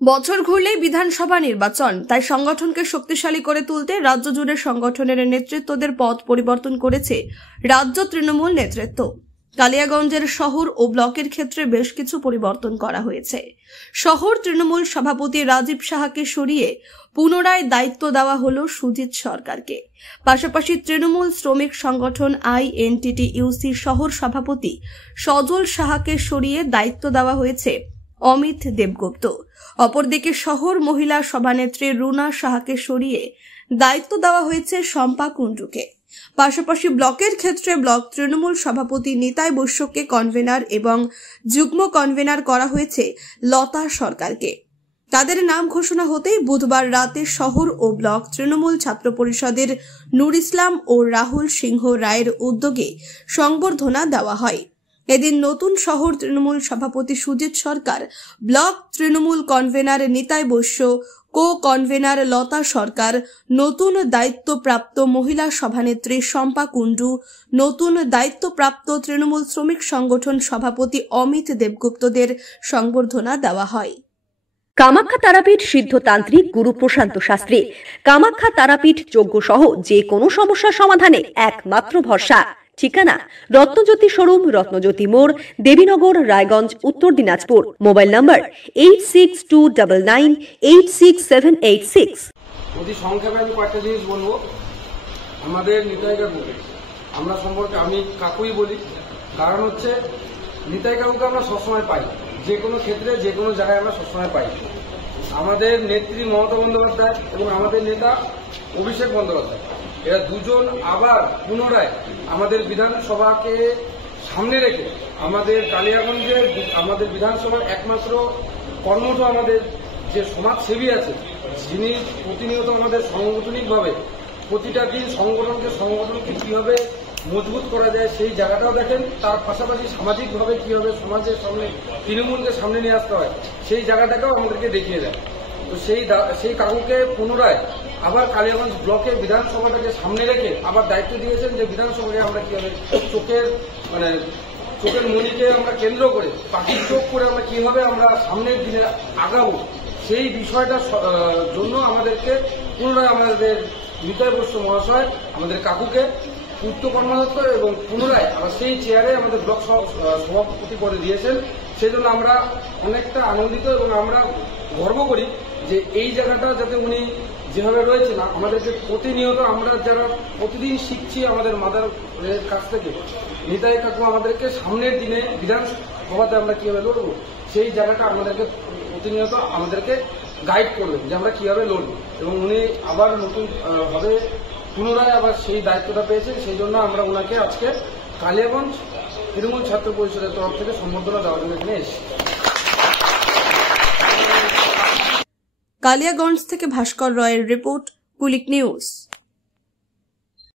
বছর ঘুরলেই বিধানসভা নির্বাচন, তাই সংগঠনকে শক্তিশালী করে তুলতে রাজ্য জুড়ে সংগঠনের নেতৃত্বদের পথ পরিবর্তন করেছে রাজ্য তৃণমূল নেতৃত্ব। কালিয়াগঞ্জের শহর ও ব্লকের ক্ষেত্রে বেশ কিছু পরিবর্তন করা হয়েছে। শহর তৃণমূল সভাপতি রাজীব সাহাকে সরিয়ে পুনরায় দায়িত্ব দেওয়া হলো সুজিত সরকারকে। পাশাপাশি তৃণমূল শ্রমিক সংগঠন INTTUC শহর সভাপতি সজল সাহাকে সরিয়ে দায়িত্ব দেওয়া হয়েছে অমিত দেবগুপ্ত। অপরদিকে শহর মহিলা সভানেত্রী রুনা সাহাকে সরিয়ে দায়িত্ব দেওয়া হয়েছে শম্পা কুণ্ডুকে। পাশাপাশি ব্লকের ক্ষেত্রে ব্লক তৃণমূল সভাপতি নিতাই বৈশ্যকে কনভেনার এবং যুগ্ম কনভেনার করা হয়েছে লতা সরকারকে। তাদের নাম ঘোষণা হতেই বুধবার রাতে শহর ও ব্লক তৃণমূল ছাত্র পরিষদের নূর ইসলাম ও রাহুল সিংহ রায়ের উদ্যোগে সংবর্ধনা দেওয়া হয়। এদিন নতুন শহর তৃণমূল সভাপতি সুজিত সরকার, ব্লক তৃণমূল কনভেনার নিতাই বৈশ্য, কো কনভেনার লতা সরকার, নতুন দায়িত্বপ্রাপ্ত মহিলা সভানেত্রী শম্পা কুণ্ডু, নতুন দায়িত্বপ্রাপ্ত তৃণমূল শ্রমিক সংগঠন সভাপতি অমিত দেবগুপ্তদের সংবর্ধনা দেওয়া হয়। কামাখ্যা তারাপীঠ সিদ্ধতান্ত্রিক গুরু প্রশান্ত শাস্ত্রী। কামাখ্যা তারাপীঠ যজ্ঞ সহ যে কোনো সমস্যা সমাধানে একমাত্র ভরসা। ঠিকানা রত্নজ্যোতি শোরুম, রত্নজ্যোতি মোড়, দেবীনগর, রায়গঞ্জ, উত্তর দিনাজপুর। মোবাইল নম্বর 8629986786। অতি সংক্ষেপে আমি কয়েকটা জিনিস বলবো। আমাদের নিতাই কাকু আমরা সম্পর্কে আমি কাকুই বলি, কারণ হচ্ছে নিতাই কাকুকে আমরা সবসময় পাই, যে কোনো ক্ষেত্রে যে কোনো জায়গায় আমরা সবসময় পাই। আমাদের নেত্রী মমতা বন্দ্যোপাধ্যায় এবং আমাদের নেতা অভিষেক বন্দ্যোপাধ্যায়, এরা দুজন আবার পুনরায় আমাদের বিধানসভাকে সামনে রেখে আমাদের কালিয়াগঞ্জে আমাদের বিধানসভার একমাত্র কর্মঠ আমাদের যে সমাজসেবী আছে, যিনি প্রতিনিয়ত আমাদের সাংগঠনিকভাবে প্রতিটা দিন সংগঠনকে কিভাবে মজবুত করা যায় সেই জায়গাটাও দেখেন। তার পাশাপাশি সামাজিকভাবে কিভাবে সমাজের সামনে তৃণমূলকে সামনে নিয়ে আসতে হয় সেই জায়গাটাকেও আমাদেরকে দেখিয়ে দেয়। তো সেই কাকুকে পুনরায় আবার কালিয়াগঞ্জ ব্লকের বিধানসভাটাকে সামনে রেখে আবার দায়িত্ব দিয়েছেন যে বিধানসভাকে আমরা কিভাবে চোখের মনিকে আমরা কেন্দ্র করে পাখির চোখ করে আমরা কিভাবে আমরা সামনের দিনে আগাবো, সেই বিষয়টার জন্য আমাদেরকে পুনরায় আমাদের নিতাই বৈশ্য মহাশয় আমাদের কাকুকে পূর্ত কর্মরত এবং পুনরায় আবার সেই চেয়ারে আমাদের ব্লক সভাপতি পদে দিয়েছেন। সেই জন্য আমরা অনেকটা আনন্দিত এবং আমরা গর্ব করি যে এই জায়গাটা যাতে উনি যেভাবে রয়েছেন, আমাদেরকে প্রতিনিয়ত আমরা যারা প্রতিদিন শিখছি আমাদের মাদার কাছ থেকে, নিতাই কাকু আমাদেরকে সামনের দিনে বিধানসভাতে আমরা কিভাবে লড়বো সেই জায়গাটা আমাদেরকে প্রতিনিয়ত আমাদেরকে গাইড করবেন যে আমরা কিভাবে লড়বো। এবং উনি আবার নতুন ভাবে পুনরায় আবার সেই দায়িত্বটা পেয়েছেন। সেই জন্য আমরা ওনাকে আজকে কালিয়াগঞ্জ তৃণমূল ছাত্র পরিষদের তরফ থেকে সম্বর্ধনা দেওয়ার জন্য এখানে এসেছি। কালিয়াগঞ্জ থেকে ভাস্কর রয়ের রিপোর্ট, কুলিক নিউজ।